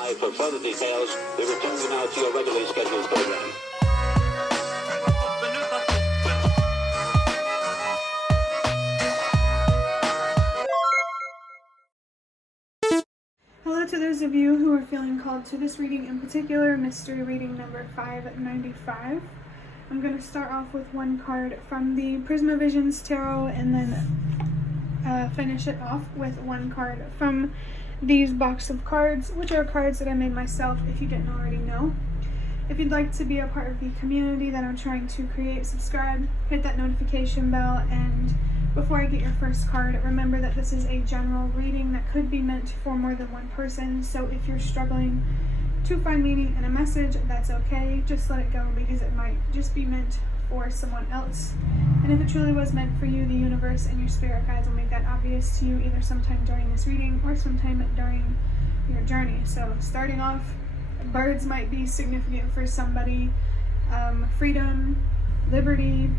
by for further details. We return you now to your regularly scheduled program. Hello to those of you who are feeling called to this reading in particular, mystery reading number 595. I'm going to start off with one card from the Prisma Visions Tarot and then finish it off with one card from these box of cards, which are cards that I made myself if you didn't already know. If you'd like to be a part of the community that I'm trying to create, subscribe, hit that notification bell, and before I get your first card, remember that this is a general reading that could be meant for more than one person, so if you're struggling to find meaning in a message, that's okay. Just let it go because it might just be meant for someone else. And if it truly was meant for you, the universe and your spirit guides will make that obvious to you either sometime during this reading or sometime during your journey. So starting off, birds might be significant for somebody. Freedom, liberty.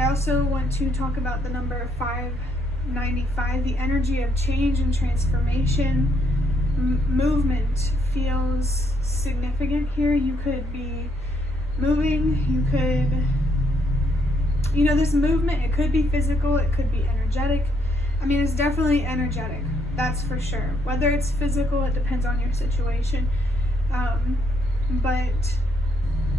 I also want to talk about the number 595, the energy of change and transformation. Movement feels significant here. You could be moving, you could, this movement, it could be physical, it could be energetic. I mean, it's definitely energetic, that's for sure. Whether it's physical, it depends on your situation. But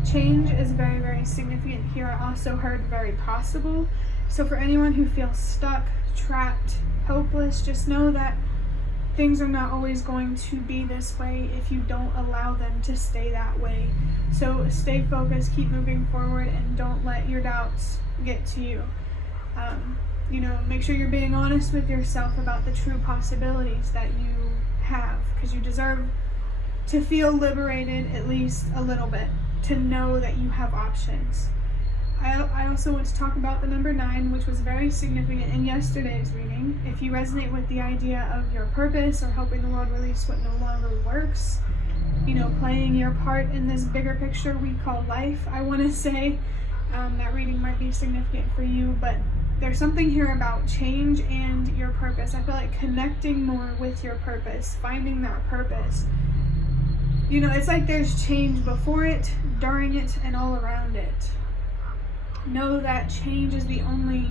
change is very, very significant here. I also heard very possible. So for anyone who feels stuck, trapped, hopeless, just know that things are not always going to be this way if you don't allow them to stay that way. So stay focused, keep moving forward, and don't let your doubts get to you. Make sure you're being honest with yourself about the true possibilities that you have, because you deserve to feel liberated at least a little bit, to know that you have options. I also want to talk about the number 9, which was very significant in yesterday's reading. If you resonate with the idea of your purpose or helping the world release what no longer works, playing your part in this bigger picture we call life, I want to say that reading might be significant for you. But there's something here about change and your purpose. I feel like connecting more with your purpose, finding that purpose. It's like there's change before it, during it, and all around it. Know that change is the only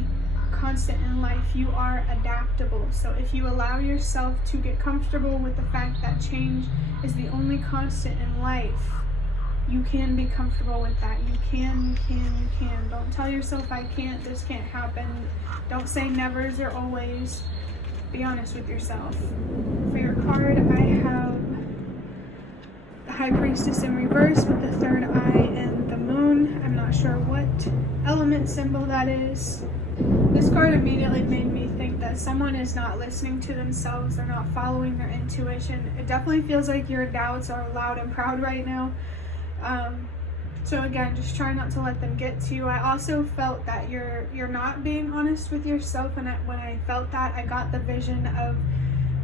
constant in life. You are adaptable. So if you allow yourself to get comfortable with the fact that change is the only constant in life, you can be comfortable with that. You can. Don't tell yourself, I can't, this can't happen. Don't say nevers or always. Be honest with yourself. For your card, I have the High Priestess in reverse with the third eye and the moon. I'm not sure what element symbol that is. This card immediately made me think that someone is not listening to themselves. They're not following their intuition. It definitely feels like your doubts are loud and proud right now. So again, just try not to let them get to you. I also felt that you're not being honest with yourself, and when I felt that, I got the vision of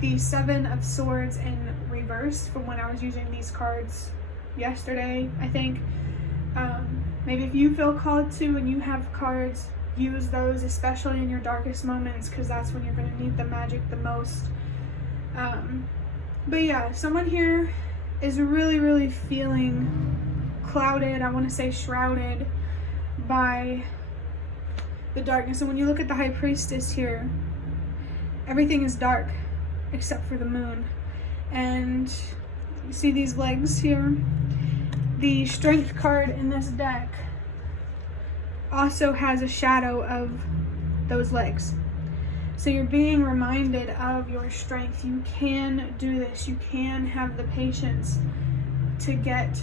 the 7 of Swords in reverse from when I was using these cards yesterday, I think. Maybe if you feel called to and you have cards, use those, especially in your darkest moments, because that's when you're going to need the magic the most. But yeah, someone here is really, really feeling clouded, I want to say shrouded, by the darkness. And when you look at the High Priestess here, everything is dark except for the moon. And you see these legs here? The Strength card in this deck also has a shadow of those legs. So you're being reminded of your strength. You can do this. You can have the patience to get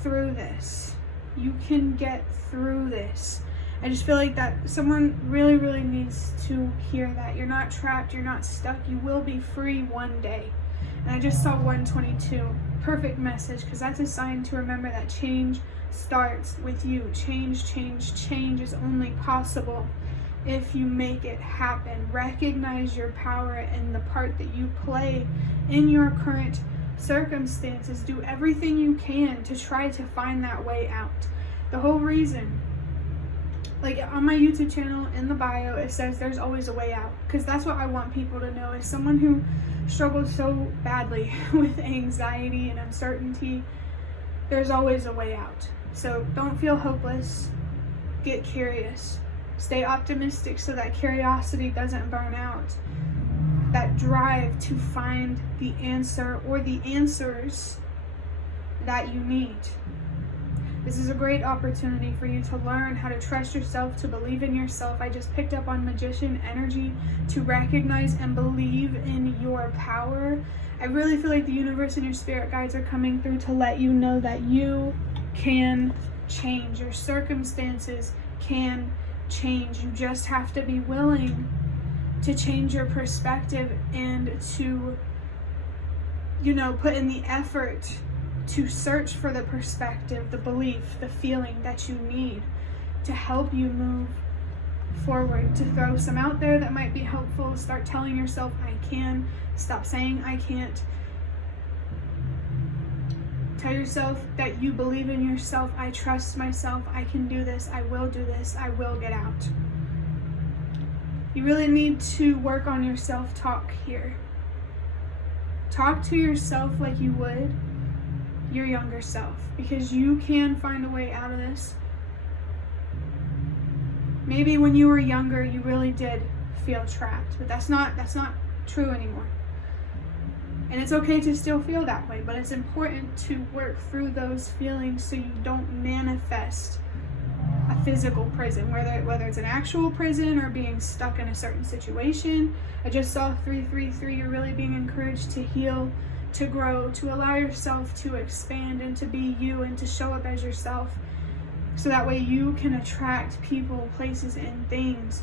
through this. You can get through this. I just feel like that someone really, really needs to hear that. You're not trapped. You're not stuck. You will be free one day. And I just saw 122. Perfect message, because that's a sign to remember that change starts with you. Change is only possible if you make it happen. Recognize your power and the part that you play in your current circumstances. Do everything you can to try to find that way out. The whole reason, like on my YouTube channel in the bio, it says there's always a way out, because that's what I want people to know. As someone who struggle so badly with anxiety and uncertainty, there's always a way out. So don't feel hopeless. Get curious. Stay optimistic so that curiosity doesn't burn out. That drive to find the answer or the answers that you need. This is a great opportunity for you to learn how to trust yourself, to believe in yourself. I just picked up on magician energy, to recognize and believe in your power. I really feel like the universe and your spirit guides are coming through to let you know that you can change. Your circumstances can change. You just have to be willing to change your perspective and to, put in the effort to search for the perspective, the belief, the feeling that you need to help you move forward, to throw some out there that might be helpful. Start telling yourself, I can. Stop saying I can't. Tell yourself that you believe in yourself. I trust myself. I can do this. I will do this. I will get out. You really need to work on your self-talk here. Talk to yourself like you would your younger self, because you can find a way out of this. Maybe when you were younger, you really did feel trapped, but that's not true anymore. And it's okay to still feel that way, but it's important to work through those feelings so you don't manifest a physical prison, whether it's an actual prison or being stuck in a certain situation. I just saw 333. You're really being encouraged to heal, to grow, to allow yourself to expand and to be you and to show up as yourself, so that way you can attract people, places, and things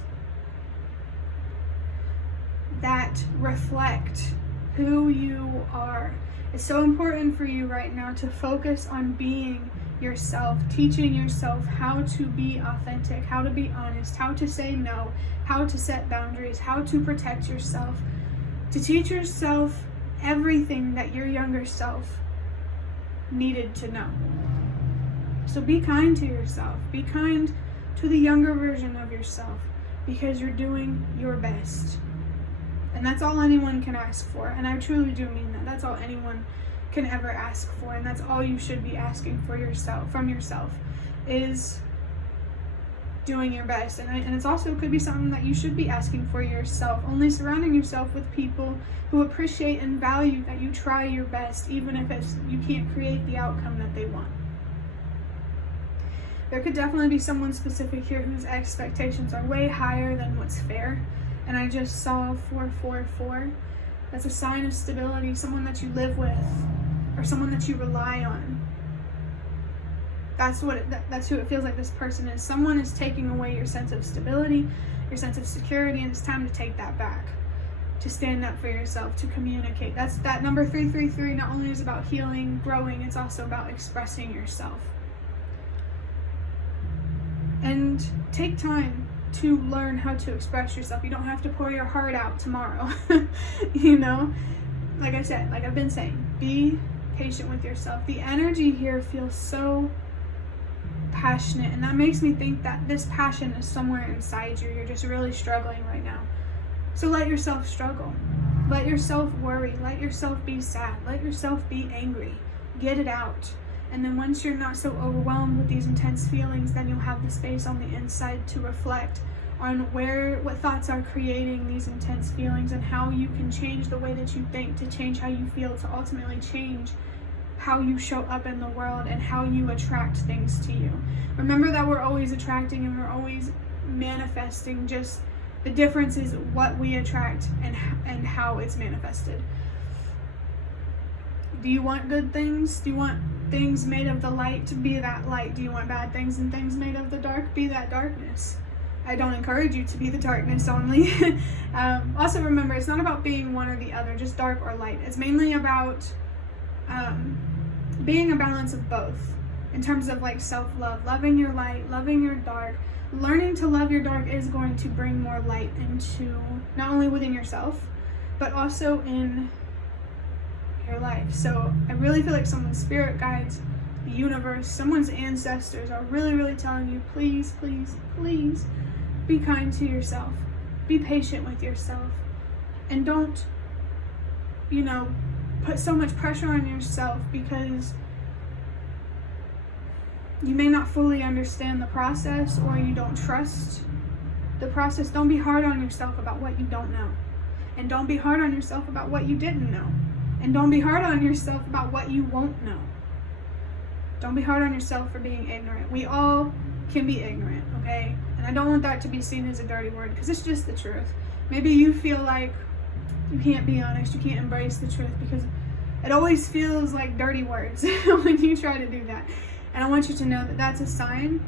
that reflect who you are. It's so important for you right now to focus on being yourself, teaching yourself how to be authentic, how to be honest, how to say no, how to set boundaries, how to protect yourself, to teach yourself everything that your younger self needed to know. So be kind to yourself. Be kind to the younger version of yourself, because you're doing your best. And that's all anyone can ask for. And I truly do mean that. That's all anyone can ever ask for. And that's all you should be asking for yourself, from yourself, is doing your best. And it's also could be something that you should be asking for yourself. Only surrounding yourself with people who appreciate and value that you try your best, even if you can't create the outcome that they want. There could definitely be someone specific here whose expectations are way higher than what's fair. And I just saw 444. That's a sign of stability, someone that you live with or someone that you rely on. That's who it feels like this person is. Someone is taking away your sense of stability, your sense of security, and it's time to take that back, to stand up for yourself, to communicate. That number 333 not only is about healing, growing, it's also about expressing yourself. And take time to learn how to express yourself. You don't have to pour your heart out tomorrow. Like I said, like I've been saying, be patient with yourself. The energy here feels so passionate, and that makes me think that this passion is somewhere inside you. You're just really struggling right now. So let yourself struggle. Let yourself worry. Let yourself be sad. Let yourself be angry. Get it out. And then once you're not so overwhelmed with these intense feelings, then you'll have the space on the inside to reflect on what thoughts are creating these intense feelings, and how you can change the way that you think to change how you feel, to ultimately change how you show up in the world and how you attract things to you. Remember that we're always attracting and we're always manifesting, just the difference is what we attract and how it's manifested. Do you want good things? Do you want things made of the light? Be that light. Do you want bad things and things made of the dark? Be that darkness. I don't encourage you to be the darkness only. Also remember, it's not about being one or the other, just dark or light. It's mainly about being a balance of both, in terms of like self-love, loving your light, loving your dark. Learning to love your dark is going to bring more light into not only within yourself, but also in your life. So I really feel like someone's spirit guides, the universe, someone's ancestors are really, really telling you, please, please, please be kind to yourself. Be patient with yourself. And don't put so much pressure on yourself because you may not fully understand the process or you don't trust the process. Don't be hard on yourself about what you don't know. And don't be hard on yourself about what you didn't know. And don't be hard on yourself about what you won't know. Don't be hard on yourself for being ignorant. We all can be ignorant, okay? And I don't want that to be seen as a dirty word, because it's just the truth. Maybe you feel like you can't be honest, you can't embrace the truth, because it always feels like dirty words when you try to do that. And I want you to know that that's a sign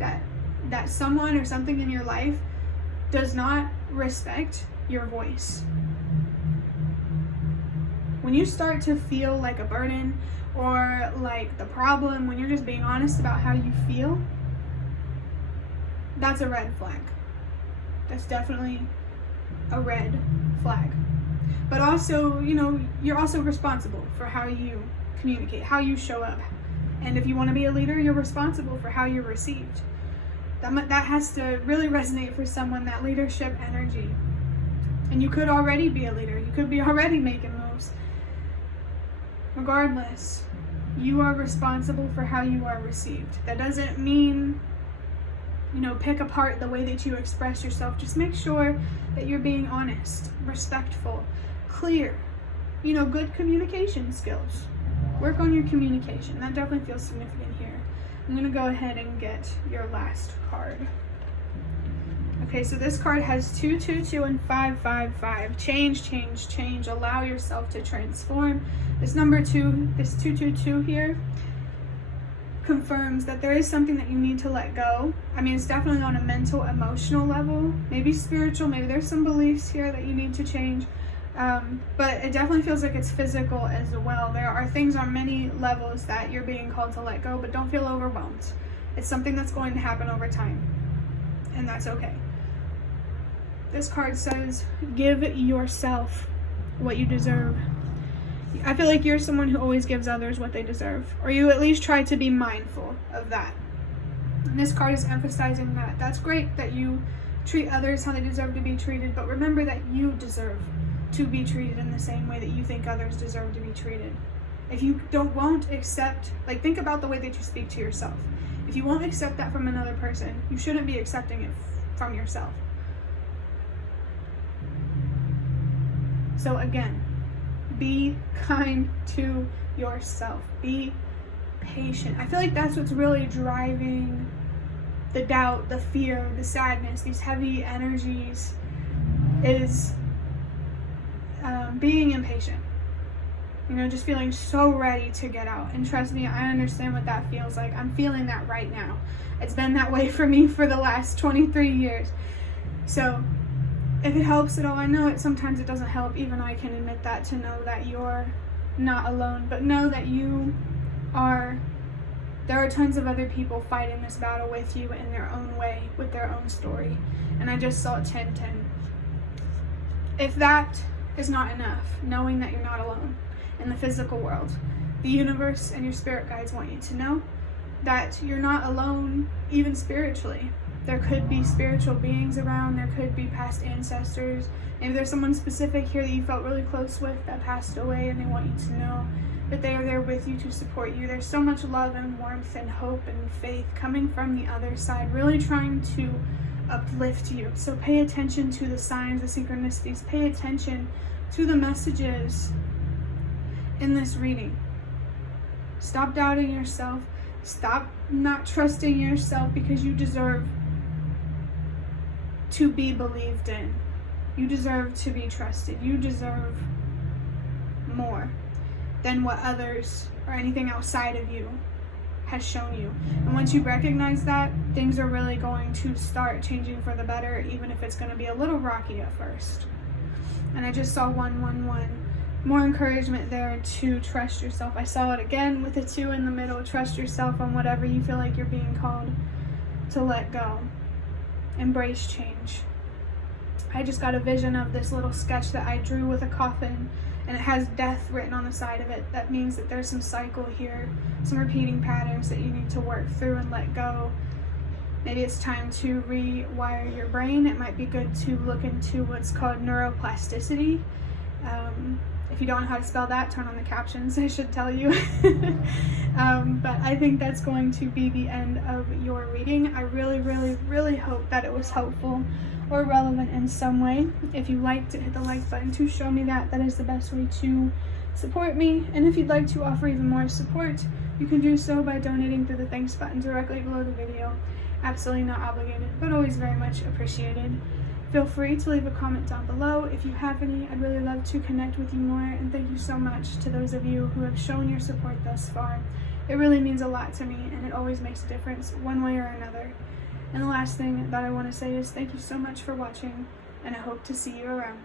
that someone or something in your life does not respect your voice. When you start to feel like a burden or like the problem, when you're just being honest about how you feel, that's a red flag. That's definitely a red flag. But also, you're also responsible for how you communicate, how you show up. And if you want to be a leader, you're responsible for how you're received. That has to really resonate for someone, that leadership energy. And you could already be a leader. You could be already making moves. Regardless, you are responsible for how you are received. That doesn't mean, pick apart the way that you express yourself. Just make sure that you're being honest, respectful, clear, good communication skills. Work on your communication. That definitely feels significant here. I'm going to go ahead and get your last card. Okay, so this card has 222 and 555. Change, change, change. Allow yourself to transform. This number 2, this 222 here, confirms that there is something that you need to let go. I mean, it's definitely on a mental, emotional level, maybe spiritual, maybe there's some beliefs here that you need to change. But it definitely feels like it's physical as well. There are things on many levels that you're being called to let go, but don't feel overwhelmed. It's something that's going to happen over time, and that's okay. This card says, give yourself what you deserve. I feel like you're someone who always gives others what they deserve, or you at least try to be mindful of that. And this card is emphasizing that. That's great that you treat others how they deserve to be treated, but remember that you deserve to be treated in the same way that you think others deserve to be treated. If you won't accept, think about the way that you speak to yourself. If you won't accept that from another person, you shouldn't be accepting it from yourself. So again, be kind to yourself. Be patient. I feel like that's what's really driving the doubt, the fear, the sadness, these heavy energies, is being impatient. Just feeling so ready to get out. And trust me, I understand what that feels like. I'm feeling that right now. It's been that way for me for the last 23 years. So if it helps at all, I know sometimes it doesn't help. Even I can admit that, to know that you're not alone. But know that there are tons of other people fighting this battle with you in their own way, with their own story. And I just saw 1010. If that is not enough, knowing that you're not alone in the physical world, the universe and your spirit guides want you to know that you're not alone, even spiritually. There could be spiritual beings around. There could be past ancestors. Maybe there's someone specific here that you felt really close with that passed away, and they want you to know that they are there with you to support you. There's so much love and warmth and hope and faith coming from the other side, really trying to uplift you. So pay attention to the signs, the synchronicities. Pay attention to the messages in this reading. Stop doubting yourself. Stop not trusting yourself, because you deserve to be believed in. You deserve to be trusted. You deserve more than what others or anything outside of you has shown you. And once you recognize that, things are really going to start changing for the better, even if it's going to be a little rocky at first. And I just saw 111. More encouragement there to trust yourself. I saw it again with a 2 in the middle. Trust yourself on whatever you feel like you're being called to let go. Embrace change. I just got a vision of this little sketch that I drew with a coffin, and it has death written on the side of it. That means that there's some cycle here, some repeating patterns that you need to work through and let go. Maybe it's time to rewire your brain. It might be good to look into what's called neuroplasticity. If you don't know how to spell that, turn on the captions, I should tell you. But I think that's going to be the end of your reading. I really, really, really hope that it was helpful or relevant in some way. If you liked it, hit the like button to show me that. That is the best way to support me. And if you'd like to offer even more support, you can do so by donating through the thanks button directly below the video. Absolutely not obligated, but always very much appreciated. Feel free to leave a comment down below if you have any. I'd really love to connect with you more, and thank you so much to those of you who have shown your support thus far. It really means a lot to me, and it always makes a difference one way or another. And the last thing that I want to say is thank you so much for watching, and I hope to see you around.